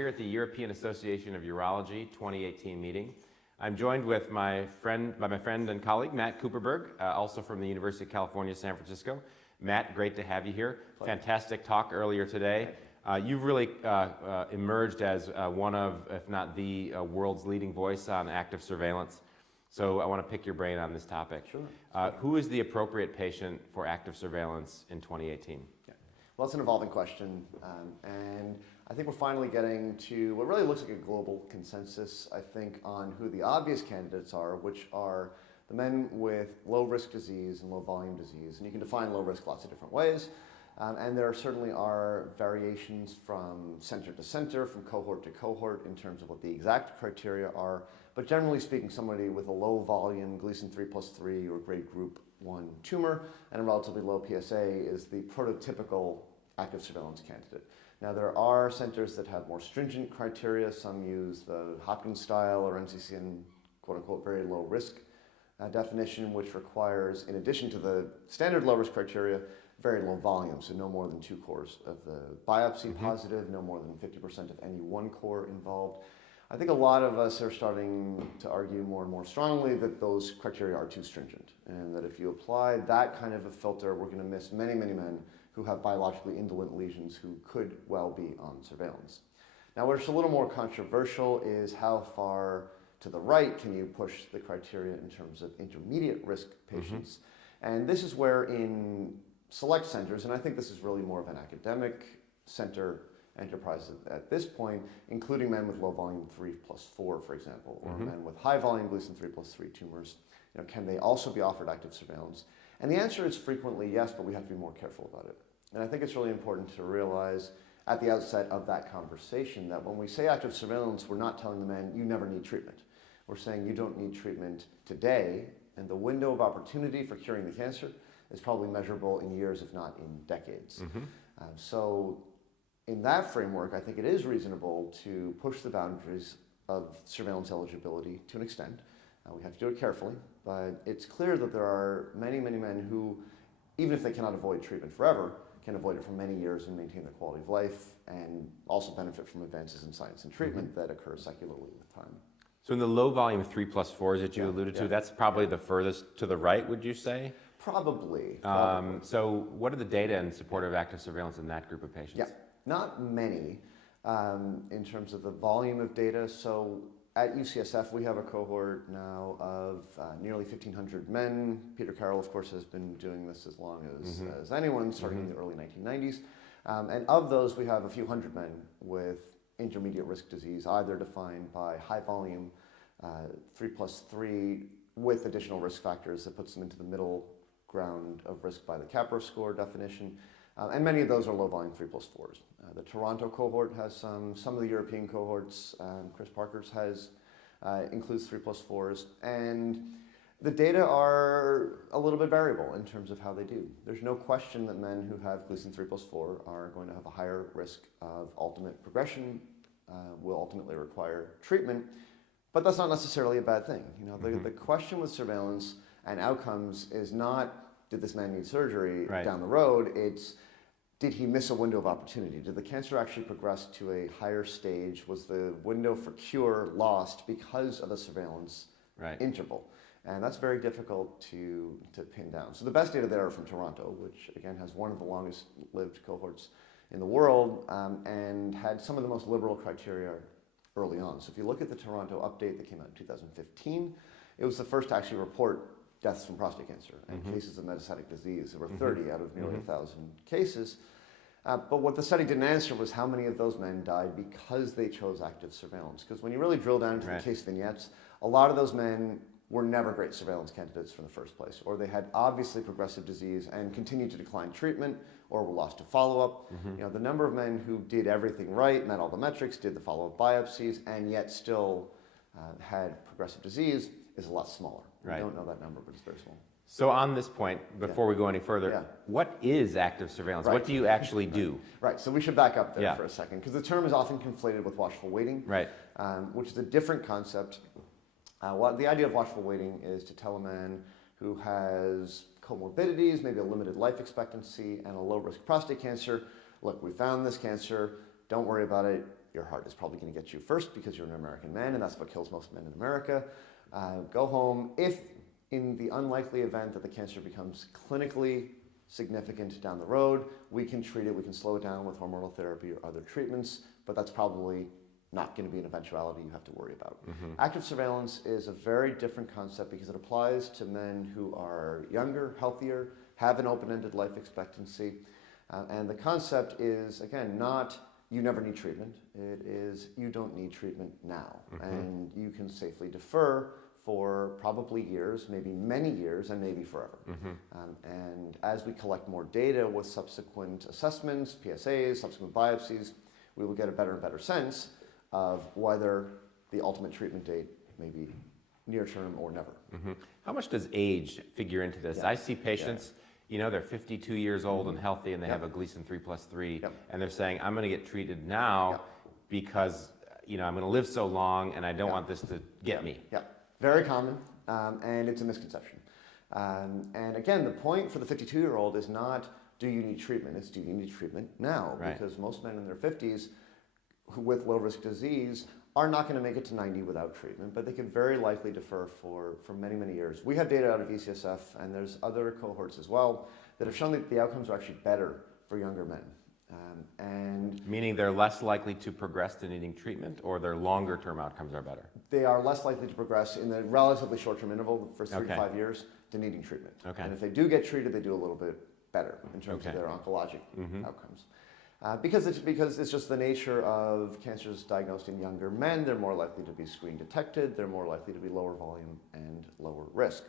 here at the European Association of Urology 2018 meeting. I'm joined with by my friend and colleague, Matt Cooperberg, also from the University of California, San Francisco. Matt, great to have you here. Pleasure. Fantastic talk earlier today. You've really emerged as one of, if not the world's leading voice on active surveillance. So I want to pick your brain on this topic. Sure. Who is the appropriate patient for active surveillance in 2018? Yeah. Well, it's an evolving question, and I think we're finally getting to what really looks like a global consensus, I think, on who the obvious candidates are, which are the men with low-risk disease and low-volume disease. And you can define low-risk lots of different ways. And there certainly are variations from center to center, from cohort to cohort in terms of what the exact criteria are. But generally speaking, somebody with a low volume Gleason 3+3 or grade group 1 tumor and a relatively low PSA is the prototypical active surveillance candidate. Now, there are centers that have more stringent criteria. Some use the Hopkins style or NCCN quote-unquote very low risk definition, which requires, in addition to the standard low risk criteria, very low volume, so no more than 2 cores of the biopsy positive, no more than 50% of any one core involved. I think a lot of us are starting to argue more and more strongly that those criteria are too stringent, and that if you apply that kind of a filter, we're going to miss many, many men who have biologically indolent lesions who could well be on surveillance. Now, what's a little more controversial is how far to the right can you push the criteria in terms of intermediate risk patients. And this is where in select centers, and I think this is really more of an academic center enterprise at this point, including men with low volume 3+4, for example, or men with high volume Gleason 3+3 tumors, can they also be offered active surveillance? And the answer is frequently yes, but we have to be more careful about it. And I think it's really important to realize at the outset of that conversation that when we say active surveillance, we're not telling the men you never need treatment. We're saying you don't need treatment today, and the window of opportunity for curing the cancer is probably measurable in years, if not in decades. So in that framework, I think it is reasonable to push the boundaries of surveillance eligibility to an extent. We have to do it carefully, but it's clear that there are many, many men who, even if they cannot avoid treatment forever, can avoid it for many years and maintain their quality of life and also benefit from advances in science and treatment that occur secularly with time. So in the low volume 3+4s that you alluded to, that's probably the furthest to the right, would you say? Probably. So what are the data in support of active surveillance in that group of patients? Yeah, not many in terms of the volume of data. So at UCSF, we have a cohort now of nearly 1,500 men. Peter Carroll, of course, has been doing this as long as anyone, starting in the early 1990s. And of those, we have a few hundred men with intermediate risk disease, either defined by high volume 3+3 with additional risk factors that puts them into the middle ground of risk by the Capra score definition. And many of those are low volume 3+4s. The Toronto cohort has some of the European cohorts, Chris Parker's includes 3+4s. And the data are a little bit variable in terms of how they do. There's no question that men who have Gleason 3+4 are going to have a higher risk of ultimate progression, will ultimately require treatment, but that's not necessarily a bad thing. The question with surveillance and outcomes is not, did this man need surgery down the road? It's, did he miss a window of opportunity? Did the cancer actually progress to a higher stage? Was the window for cure lost because of a surveillance interval? And that's very difficult to pin down. So the best data there are from Toronto, which again has one of the longest lived cohorts in the world and had some of the most liberal criteria early on. So if you look at the Toronto update that came out in 2015, it was the first to actually report deaths from prostate cancer and cases of metastatic disease. There were 30 out of nearly 1,000 cases. But what the study didn't answer was how many of those men died because they chose active surveillance. Because when you really drill down into the case vignettes, a lot of those men were never great surveillance candidates from the first place, or they had obviously progressive disease and continued to decline treatment, or were lost to follow-up. The number of men who did everything right, met all the metrics, did the follow-up biopsies, and yet still had progressive disease is a lot smaller. We don't know that number, but it's very small. So on this point, before we go any further, what is active surveillance? What do you actually do? So we should back up there for a second, because the term is often conflated with watchful waiting, which is a different concept. The idea of watchful waiting is to tell a man who has comorbidities, maybe a limited life expectancy, and a low-risk prostate cancer, look, we found this cancer, don't worry about it, your heart is probably going to get you first because you're an American man, and that's what kills most men in America. Go home. If in the unlikely event that the cancer becomes clinically significant down the road, we can treat it, we can slow it down with hormonal therapy or other treatments, but that's probably not going to be an eventuality you have to worry about. Active surveillance is a very different concept because it applies to men who are younger, healthier, have an open-ended life expectancy. And the concept is, again, not you never need treatment. It is you don't need treatment now. And you can safely defer for probably years, maybe many years, and maybe forever. And as we collect more data with subsequent assessments, PSAs, subsequent biopsies, we will get a better and better sense of whether the ultimate treatment date may be near term or never. How much does age figure into this? I see patients, you know, they're 52 years old and healthy, and they have a Gleason 3+3, and they're saying, I'm going to get treated now because, you know, I'm going to live so long and I don't want this to get me. Very common, and it's a misconception. And again, the point for the 52-year-old is not, do you need treatment? It's, do you need treatment now? Because most men in their 50s with low-risk disease are not going to make it to 90 without treatment, but they could very likely defer for many, many years. We have data out of ECSF, and there's other cohorts as well, that have shown that the outcomes are actually better for younger men. And meaning they're less likely to progress to needing treatment, or their longer-term outcomes are better? They are less likely to progress in the relatively short-term interval, the first 3 to 5 years, to needing treatment. And if they do get treated, they do a little bit better in terms of their oncologic outcomes. Because it's just the nature of cancers diagnosed in younger men. They're more likely to be screen detected. They're more likely to be lower volume and lower risk.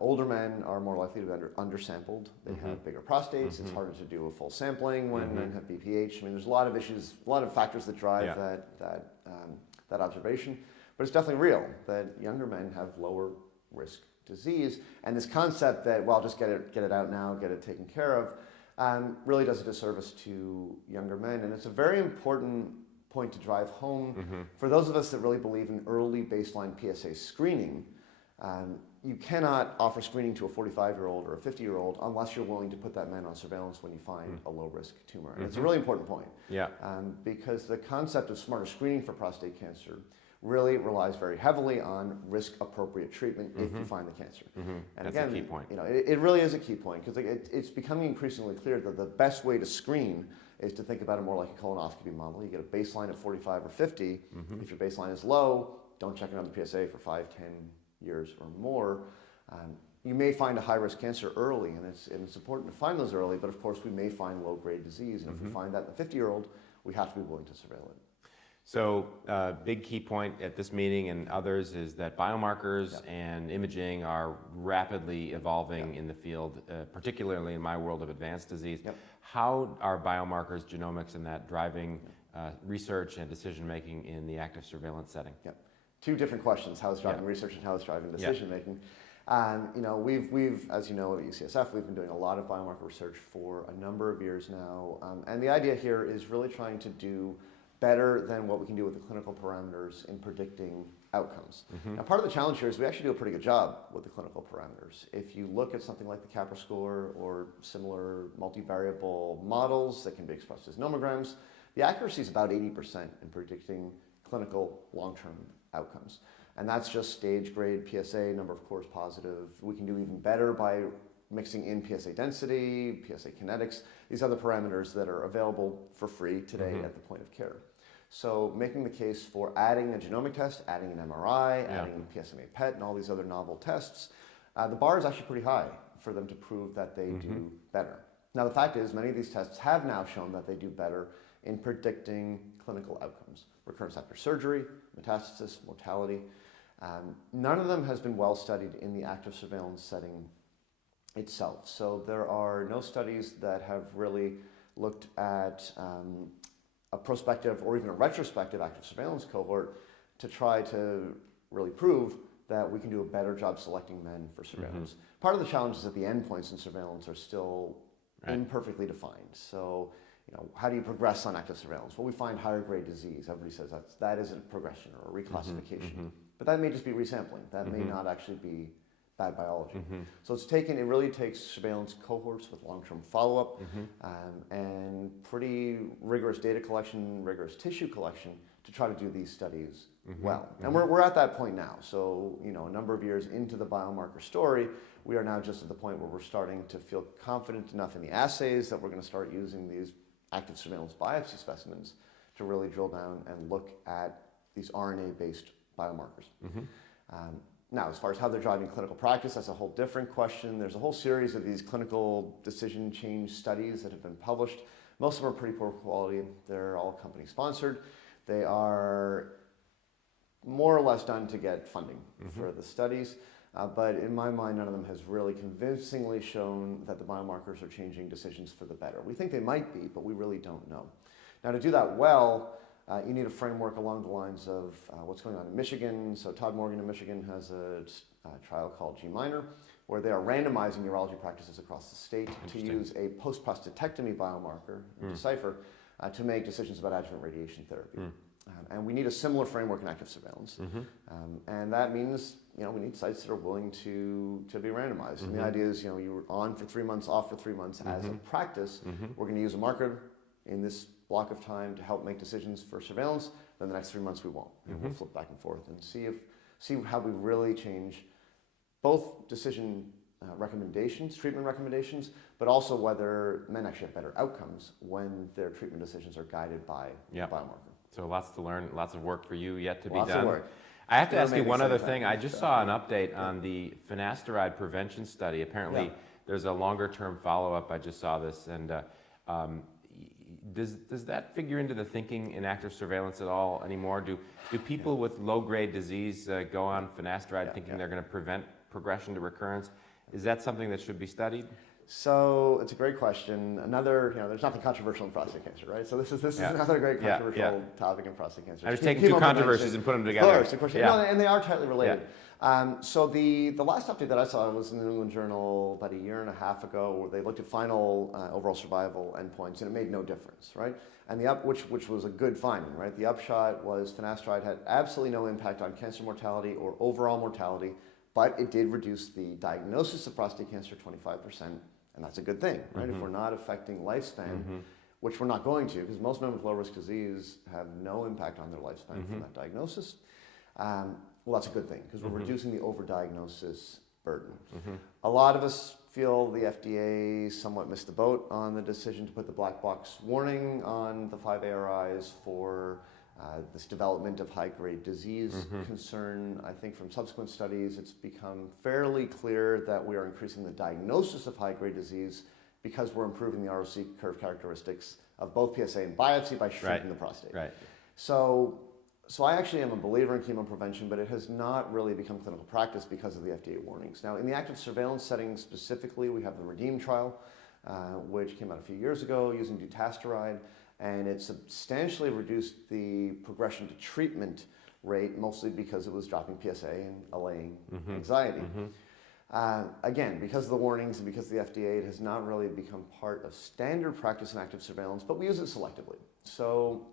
Older men are more likely to be undersampled. They have bigger prostates. It's harder to do a full sampling when men have BPH. I mean, there's a lot of issues, a lot of factors that drive that observation. But it's definitely real that younger men have lower risk disease. And this concept that, well, just get it out now, get it taken care of, really does a disservice to younger men. And it's a very important point to drive home for those of us that really believe in early baseline PSA screening. You cannot offer screening to a 45-year-old or a 50-year-old unless you're willing to put that man on surveillance when you find a low-risk tumor. And it's a really important point. Because the concept of smarter screening for prostate cancer really relies very heavily on risk-appropriate treatment if you find the cancer. And that's again, a key point. You know, it really is a key point because it's becoming increasingly clear that the best way to screen is to think about it more like a colonoscopy model. You get a baseline at 45 or 50. If your baseline is low, don't check another PSA for 5, 10 years or more. You may find a high-risk cancer early, and it's important to find those early, but of course we may find low-grade disease. And if we find that in the 50-year-old, we have to be willing to surveil it. So big key point at this meeting and others is that biomarkers and imaging are rapidly evolving in the field, particularly in my world of advanced disease. How are biomarkers, genomics, and that driving research and decision-making in the active surveillance setting? Two different questions: how it's driving research and how it's driving decision-making. You know, we've, as you know, at UCSF, we've been doing a lot of biomarker research for a number of years now. And the idea here is really trying to do better than what we can do with the clinical parameters in predicting outcomes. Now, part of the challenge here is we actually do a pretty good job with the clinical parameters. If you look at something like the Kappa score or similar multivariable models that can be expressed as nomograms, the accuracy is about 80% in predicting clinical long-term outcomes. And that's just stage grade PSA, number of cores positive. We can do even better by mixing in PSA density, PSA kinetics, these other parameters that are available for free today at the point of care. So making the case for adding a genomic test, adding an MRI, adding PSMA PET, and all these other novel tests, the bar is actually pretty high for them to prove that they do better. Now, the fact is, many of these tests have now shown that they do better in predicting clinical outcomes: recurrence after surgery, metastasis, mortality. None of them has been well studied in the active surveillance setting itself. So there are no studies that have really looked at a prospective or even a retrospective active surveillance cohort to try to really prove that we can do a better job selecting men for surveillance. Part of the challenge is that the endpoints in surveillance are still imperfectly defined. So, you know, how do you progress on active surveillance? Well, we find higher grade disease. Everybody says that is a progression or a reclassification. But that may just be resampling. That may not actually be bad biology. So it really takes surveillance cohorts with long-term follow-up and pretty rigorous data collection, rigorous tissue collection to try to do these studies well. And we're at that point now. So, a number of years into the biomarker story, we are now just at the point where we're starting to feel confident enough in the assays that we're going to start using these active surveillance biopsy specimens to really drill down and look at these RNA-based biomarkers. Now, as far as how they're driving clinical practice, that's a whole different question. There's a whole series of these clinical decision change studies that have been published. Most of them are pretty poor quality. They're all company sponsored. They are more or less done to get funding for the studies. But in my mind, none of them has really convincingly shown that the biomarkers are changing decisions for the better. We think they might be, but we really don't know. Now, to do that well, you need a framework along the lines of what's going on in Michigan. So Todd Morgan in Michigan has a trial called G-Minor, where they are randomizing urology practices across the state to use a post-prostatectomy biomarker, Decipher, to make decisions about adjuvant radiation therapy. And we need a similar framework in active surveillance. And that means, we need sites that are willing to be randomized. And the idea is, you're on for 3 months, off for 3 months. As a practice, we're going to use a marker in this block of time to help make decisions for surveillance. Then the next 3 months we won't. And we'll flip back and forth and see how we really change both decision recommendations, treatment recommendations, but also whether men actually have better outcomes when their treatment decisions are guided by a biomarker. So lots to learn, lots of work for you yet to be Lots done. of work. I have to ask you one other thing. I just saw an update on the finasteride prevention study. Apparently, there's a longer-term follow-up. I just saw this, and does that figure into the thinking in active surveillance at all anymore? Do people with low-grade disease go on finasteride thinking they're going to prevent progression to recurrence? Is that something that should be studied? So it's a great question. Another, there's nothing controversial in prostate cancer, right? So this is another great controversial topic in prostate cancer. I was taking two controversies and put them together. Of course. Yeah. No, and they are tightly related. So the last update that I saw was in the New England Journal about 1.5 years ago, where they looked at final overall survival endpoints, and it made no difference, right? And which was a good finding, right? The upshot was finasteride had absolutely no impact on cancer mortality or overall mortality, but it did reduce the diagnosis of prostate cancer 25%, and that's a good thing, right? If we're not affecting lifespan, which we're not going to, because most men with low-risk disease have no impact on their lifespan from that diagnosis, well, that's a good thing, because we're reducing the overdiagnosis burden. A lot of us feel the FDA somewhat missed the boat on the decision to put the black box warning on the 5 ARIs for this development of high-grade disease concern. I think from subsequent studies, it's become fairly clear that we are increasing the diagnosis of high-grade disease because we're improving the ROC curve characteristics of both PSA and biopsy by shrinking the prostate. So I actually am a believer in chemoprevention, but it has not really become clinical practice because of the FDA warnings. Now, in the active surveillance setting specifically, we have the REDEEM trial, which came out a few years ago using dutasteride, and it substantially reduced the progression to treatment rate, mostly because it was dropping PSA and allaying anxiety. Again, because of the warnings and because of the FDA, it has not really become part of standard practice in active surveillance, but we use it selectively. So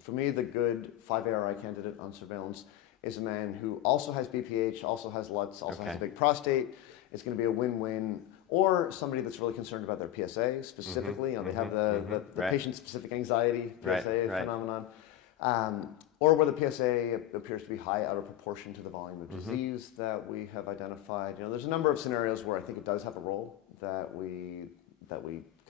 for me, the good 5 ARI candidate on surveillance is a man who also has BPH, also has LUTS, also has a big prostate. It's going to be a win-win. Or somebody that's really concerned about their PSA specifically. They have the patient-specific anxiety PSA phenomenon. Or where the PSA appears to be high out of proportion to the volume of disease that we have identified. There's a number of scenarios where I think it does have a role that we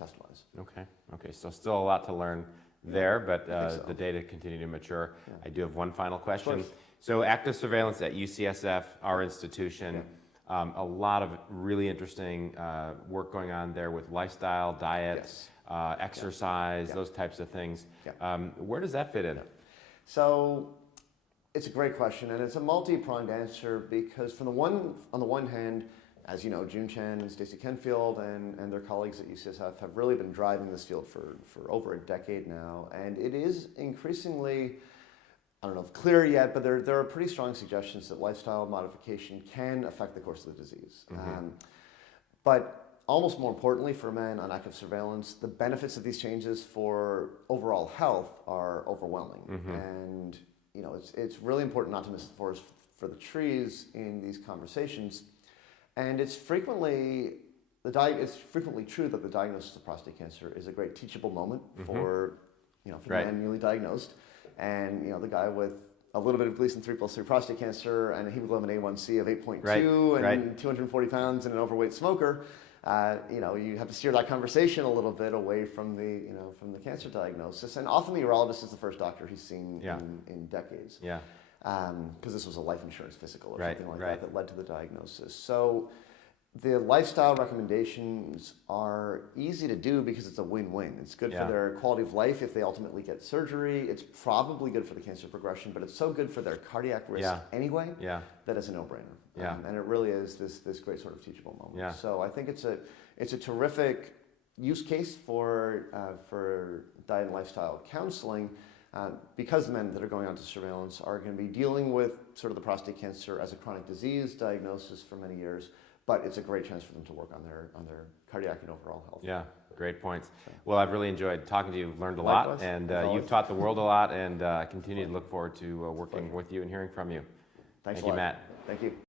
customize. Okay. So still a lot to learn there, but the data continue to mature. I do have one final question. So active surveillance at UCSF, our institution. A lot of really interesting work going on there with lifestyle, diet, exercise, those types of things. Where does that fit in? So it's a great question, and it's a multi-pronged answer because on the one hand, as you know, June Chen and Stacy Kenfield and their colleagues at UCSF have really been driving this field for over a decade now, and it is increasingly, I don't know if clear yet, but there are pretty strong suggestions that lifestyle modification can affect the course of the disease. But almost more importantly for men on active surveillance, the benefits of these changes for overall health are overwhelming. And it's really important not to miss the forest for the trees in these conversations And it's frequently true that the diagnosis of prostate cancer is a great teachable moment for the man newly diagnosed, and the guy with a little bit of Gleason 3+3 prostate cancer and a hemoglobin A1C of 8.2 and 240 pounds and an overweight smoker. You have to steer that conversation a little bit away from the cancer diagnosis, and often the urologist is the first doctor he's seen in decades. Yeah. Because this was a life insurance physical or Right, something like right. that led to the diagnosis. So the lifestyle recommendations are easy to do because it's a win-win. It's good for their quality of life if they ultimately get surgery. It's probably good for the cancer progression, but it's so good for their cardiac risk anyway that it's a no-brainer. Yeah. And it really is this great sort of teachable moment. Yeah. So I think it's a terrific use case for diet and lifestyle counseling. Because men that are going on to surveillance are going to be dealing with sort of the prostate cancer as a chronic disease diagnosis for many years, but it's a great chance for them to work on their cardiac and overall health. Yeah, great points. Well, I've really enjoyed talking to you. Learned a Likewise, lot, and as always. you've taught the world a lot, and I continue to look forward to working with you and hearing from you. Thanks Thank a you, lot. Matt. Thank you.